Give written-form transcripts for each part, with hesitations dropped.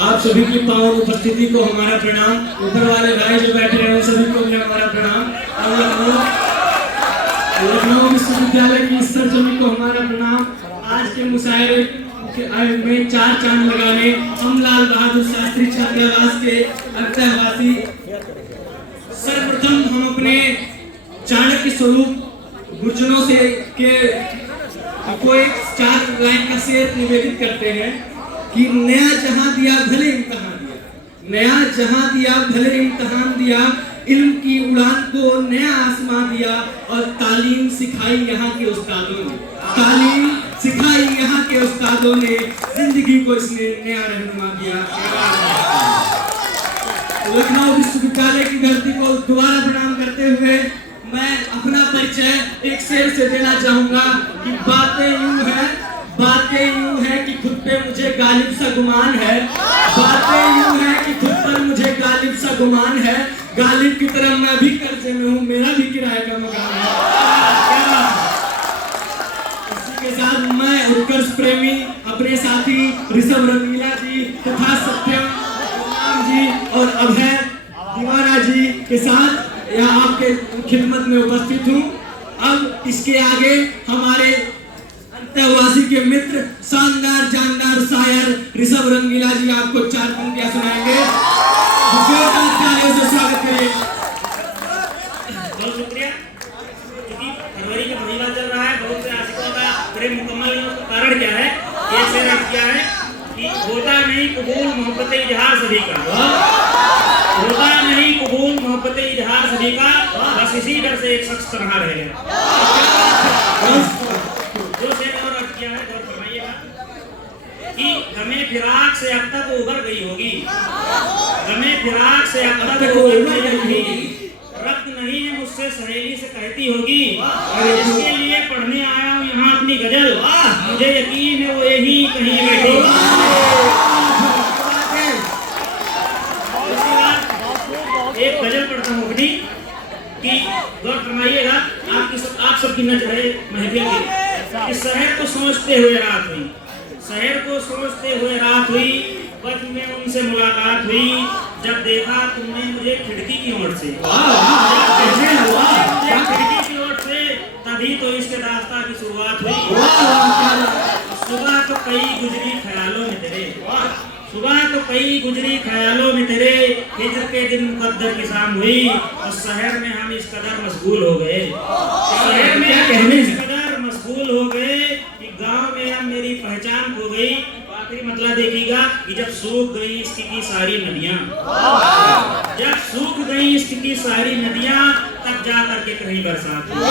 आप सभी की पावन उपस्थिति को हमारा प्रणाम। ऊपर वाले भाई जो बैठे हैं उन सभी को भी हमारा प्रणाम। लखनऊ विश्वविद्यालय की सरजमी को हमारा प्रणाम। आज के मुशायरे में चार चांद लगाने हम लाल बहादुर शास्त्री छात्रावास के अंतःवासी सर्वप्रथम हम अपने चाणक्य स्वरूप गुरुजनों से के को एक चार लाइन का शेर निवेदित करते हैं कि नया जहां दिया भले इम्तहान दिया, नया जहां दिया भले इम्तहान दिया, इल्म की उड़ान को नया आसमां दिया और तालीम सिखाई यहाँ के उस्तादों ने, तालीम सिखाई यहाँ के उस्तादों ने, जिंदगी को इसने नया रहनुमा किया। लखनऊ विश्वविद्यालय की धरती को दोबारा प्रणाम करते हुए मैं अपना परिचय एक शेर से देना चाहूंगा कि बातें यूं है कि खुद पे मुझे गालिब सा गुमान है, बातें यूं है कि खुद पर मुझे गालिब सा गुमान है, गालिब की तरह मैं भी कर्जे में हूँ, मेरा भी किराए का मकान है। इसी के साथ मैं उत्कर्ष प्रेमी अपने साथी ऋषभ रंगीला जी तथा सत्यम जी और अभय दीवाना जी के साथ यहाँ आपके खिदमत में उपस्थित हूँ। अब इसके आगे हमारे अंतःवासी के मित्र शानदार जानदार शायर ऋषभ रंगीला जी आपको चार पंक्तियां सुनाएंगे। से स्वागत करें। बहुत शुक्रिया। क्योंकि फरवरी का महीना चल रहा है, बहुत से आशिकों का प्रेम मुकम्मल होने का कारण क्या है? ये शेर क्या है कि होता नहीं कबूल मोहब्बत इजहार सभी का, होता नहीं कबूल मोहब्बत इजहार सभी का, बस इसी डर से एक शख्स तन्हा रह गया। जो शेर और अर्थ किया है गौर फरमाइएगा कि गमे फिराक से अब तक उभर गई होगी, गमे फिराक से अब तक उभर गई होगी, रक्त नहीं है मुझसे सहेली से कहती होगी, और जिसके लिए पढ़ने आया हूँ यहाँ अपनी गजल, मुझे यकीन है वो यही कहीं बैठी। एक गजल पढ़ता हूँ अपनी कि गौर फरमाइएगा आप सबकी नजर है महफिल की कि शहर को सोचते हुए रात हुई, शहर को सोचते हुए रात हुई, बस में उनसे मुलाकात हुई, जब देखा तुमने मुझे खिड़की की ओर से, खिड़की की ओर से, तभी तो इसके रास्ता की शुरुआत हुई। सुबह तो कई गुजरी ख्यालों में तेरे, सुबह तो कई गुजरी ख्यालों में तेरे, हिजर के दिन मुकद्दर की शाम हुई, और शहर में हम इस कदर मशगूल हो गए, शहर में हम इस कदर मशगूल हो गए कि गांव में अब मेरी पहचान खो गई। आखिरी मतलब देखिएगा कि जब सूख गई इश्क की सारी नदियां, जब सूख गई इश्क की सारी नदियां, तब जा करके कहीं बरसात हुई।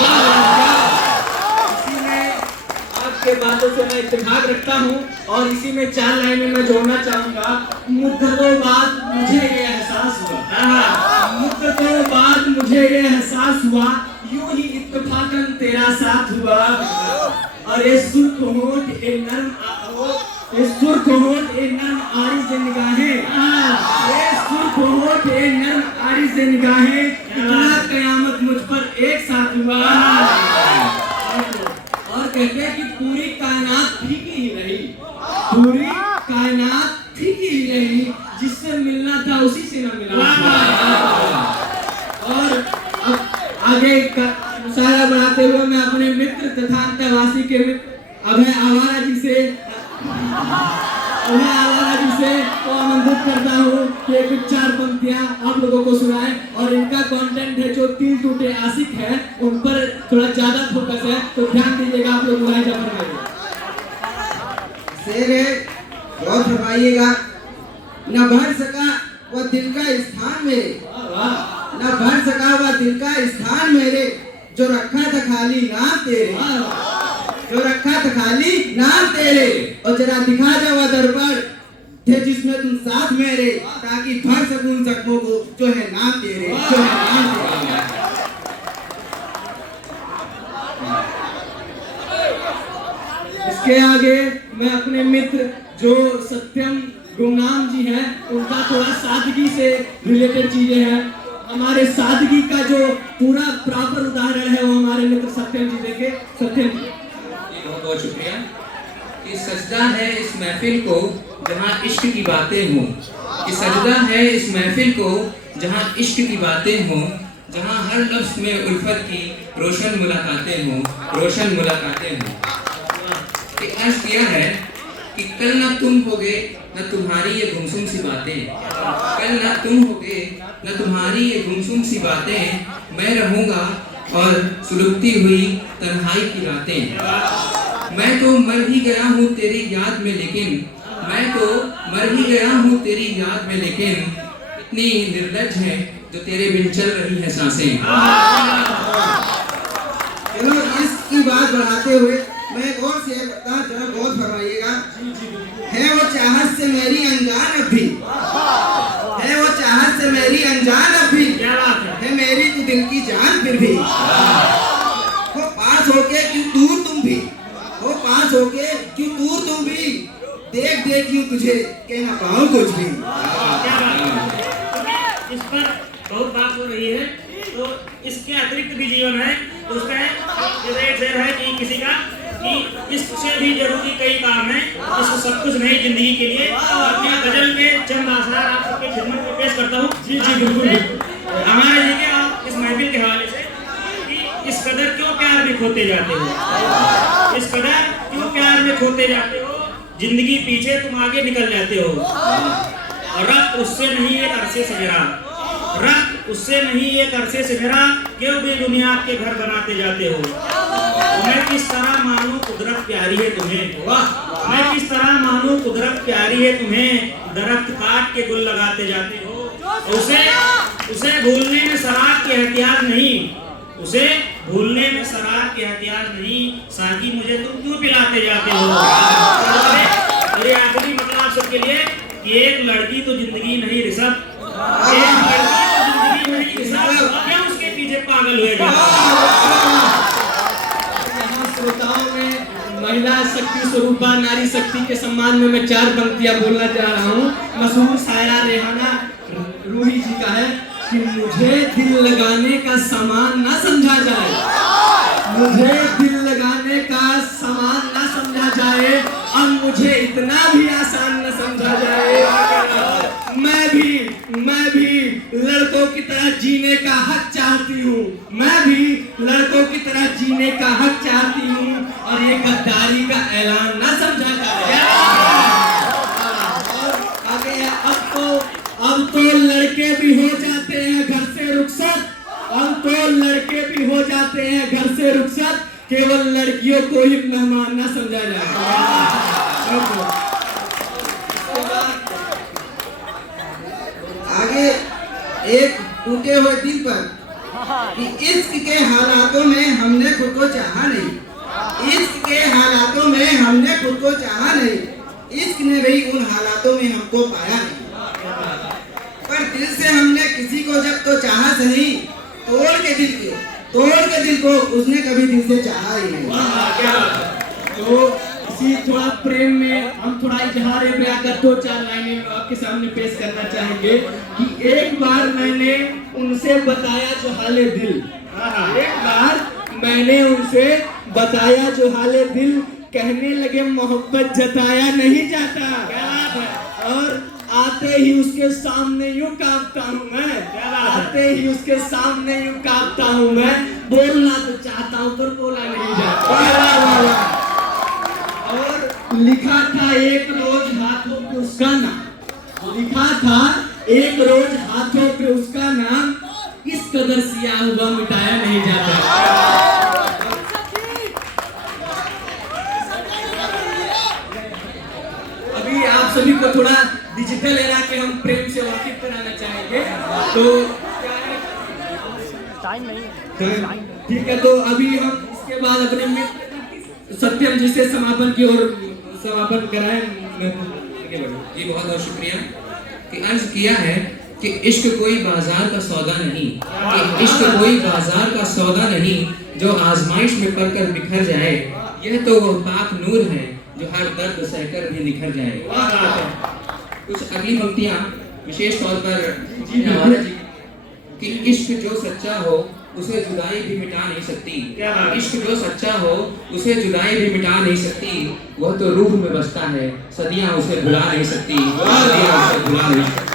आपके बातों से मैं इत्तेफाक रखता हूँ और इसी में चार लाइनें मैं जोड़ना चाहूंगा। मुद्दतों बाद मुझे ये एहसास हुआ, मुद्दतों बाद मुझे ये एहसास हुआ, यूं ही इत्तेफाकन तेरा साथ हुआ, और ये सुर्ख होंठ ए नर्म ये सुर्ख होंठ ए नर्म आरिज़ निगाहें, ये सुर्ख होंठ ए नर्म आरिज़ निगाहें, इतना कयामत मुझ पर एक साथ हुआ। और कहते हैं कि पूरी कायनात फीकी ही रही, पूरी कायनात फीकी ही रही, जिससे मिलना था उसी से ना मिला। और अब आगे का मुशायरा बढ़ाते हुए मैं अपने मित्र तथा अंतःवासी के मित्र अभय आवारा जी से को आमंत्रित करता हूँ कि कुछ चार पंक्तियाँ आप लोगों को सुनाएं, और इनका कंटेंट है जो तिल टूटे आशिक है उन पर थोड़ा ज्यादा फोकस है, तो ध्यान दीजिएगा आप लोग। मुलाहिजा फरमाइएगा। शेर है, गौर फरमाइएगा। न भर सका वह दिल का स्थान मेरे, न भर सका वह दिल का स्थान मेरे, जो रखा था खाली नाम तेरे, जो रखा था खाली नाम तेरे, और जरा दिखा जा वह दरबार थे जिसमें तुम साथ मेरे, ताकि भर सकूं उन जख्मों को जो है नाम तेरे, जो है नाम तेरे। इसके आगे मैं अपने मित्र जो सत्यम गुमनाम जी हैं उनका थोड़ा सादगी से रिलेटेड चीजें हैं। हमारे सादगी का जो पूरा प्रॉपर उदाहरण है वो हमारे मित्र सत्यम जी देंगे। सत्यम जी। बहुत बहुत शुक्रिया। कि सजदा है इस महफिल को जहाँ इश्क की बातें हों, कि सजदा है इस महफिल को जहाँ इश्क की बातें हों, जहाँ हर लफ्ज़ में उल्फत की रोशन मुलाकातें हों, रोशन मुलाकातें हों। कि अर्ज़ किया है कि कल ना तुम होगे न तुम्हारी ये गुमसुम सी बातें, कल ना तुम होगे न तुम्हारी ये गुमसुम सी बातें, मैं रहूँगा और सुलगती हुई तन्हाई की रातें। मैं तो मर ही गया हूँ तेरी याद में लेकिन, मैं तो मर ही गया हूँ तेरी याद में लेकिन, इतनी निर्लज है जो तेरे बिन चल रही है सांसें। चलो इसकी बात बढ़ाते हुए मैं एक और शेर बता, जरा गौर फरमाइएगा। है वो चाहत से मेरी अनजान अब भी, है वो चाहत से मेरी अनजान अब भी, क्या बात है? मेरी तू दिल की जान फिर भी। हो पास होके क्यों दूर तुम भी, हो पास होके क्यों दूर तुम भी, देख देख यूं तुझे कह ना पाऊं कुछ भी। क्या बात है? इस पर बहुत बात हो रही है, तो इसके अतिरिक्त भी जीवन है। तो उसका है जैसे एक शेर है कि किसी का कि इससे भी जरूरी कई काम है, इसको सब कुछ नहीं जिंदगी के लिए। अपनी गजल में चंद आसार आप सबके खिदमत में पेश करता हूँ। जी जी बिल्कुल बिल्कुल। हमारे जी के आप इस महफिल के हवाले से कि इस कदर क्यों प्यार में खोते जाते हो, इस कदर क्यों प्यार में खोते जाते हो, जिंदगी पीछे तुम आगे निकल जाते हो। और रब उससे नहीं एक अरसे से मेरा, रब उससे नहीं एक अरसे से मेरा, क्यों भी दुनिया के घर बनाते जाते हो। मैं किस तरह मानूं कुदरत प्यारी है तुम्हें, मैं किस तरह मानूं कुदरत प्यारी है तुम्हें, दरख्त काट के गुल लगाते जाते हो। उसे भूलने में शराब की एहतियात नहीं, उसे भूलने में शराब की एहतियात नहीं, साकी मुझे तुम क्यों पिलाते जाते हो। और ये आखिरी मतलब आप सबके लिए कि एक लड़की तो जिंदगी नहीं रिसब, एक लड़की तो जिंदगी नहीं रिसब, क्या उसके पीछे पागल हुए गए। यहाँ श्रोताओं में महिला शक्ति स्वरूपा नारी शक्ति के सम्मान में मैं 4 पंक्तियां बोलना चाह रहा हूँ। मशहूर शायरा रेहाना रूही जी का है कि मुझे दिल लगाने का सामान ना समझा जाए, मुझे दिल लगाने का सामान ना समझा जाए, और मुझे इतना भी आसान न समझा जाए। मैं भी लड़कों की तरह जीने का हक चाहती हूँ, मैं भी लड़कों की तरह जीने का हक चाहती हूँ, और ये गद्दारी का ऐलान ना समझा जाए। और आगे अब तो लड़के भी हो जाते हैं घर से रुखसत, अब तो लड़के भी हो जाते हैं घर से रुखसत, केवल लड़कियों को ही मेहमान ना समझा जाए। आगे एक टूटे हुए दिल पर कि इश्क के हालातों में हमने खुद को चाहा नहीं, इश्क के हालातों में हमने खुद को चाहा नहीं, इश्क ने भी उन हालातों में हमको पाया नहीं। पर दिल से हमने किसी को जब तो चाहा सही, तोड़ के दिल को उसने कभी दिल से चाहा ही नहीं। तो इसी थोड़ा प्रेम में हम थोड़ा इजहार बयां कर 2-4 लाइनें आपके सामने पेश करना चाहेंगे कि एक बार मैंने उनसे बताया जो हाले दिल, एक बार मैंने उनसे बताया जो हाले दिल, कहने लगे मोहब्बत जताया नहीं जाता, और आते ही उसके सामने यूं कांपता हूँ मैं, आते ही उसके सामने यूं कांपता हूँ मैं, बोलना तो चाहता हूँ पर बोला नहीं जाता। और लिखा था एक रोज हाथों पे उसका नाम, लिखा था एक रोज हाथों पे उसका नाम, इस कदर सिया हुआ मिटाया नहीं जाता। अभी आप सभी को थोड़ा डिजिटल एरा के हम प्रेम से वाकिफ कराना चाहेंगे। तो टाइम नहीं है, ठीक है। तो अभी हम इसके बाद अपने मित्र सत्यम जी से समापन की ओर समापन कराएं। जी बहुत बहुत शुक्रिया। कि अर्ज किया है कि इश्क कोई बाजार का सौदा नहीं, कि इश्क कोई बाजार का सौदा नहीं, जो आजमाइश में पड़कर बिखर जाए, यह तो वो पाक नूर है जो हर दर्द सहकर भी निखर जाए। कुछ अगली पंक्तियां विशेष तौर पर कि इश्क जो सच्चा हो उसे जुदाई भी मिटा नहीं सकती। क्या बात है? इश्क जो सच्चा हो उसे जुदाई भी मिटा नहीं सकती। वह तो रूह में बसता है, सदियां उसे भुला नहीं सकती, सदियां उसे भुला नहीं सकती।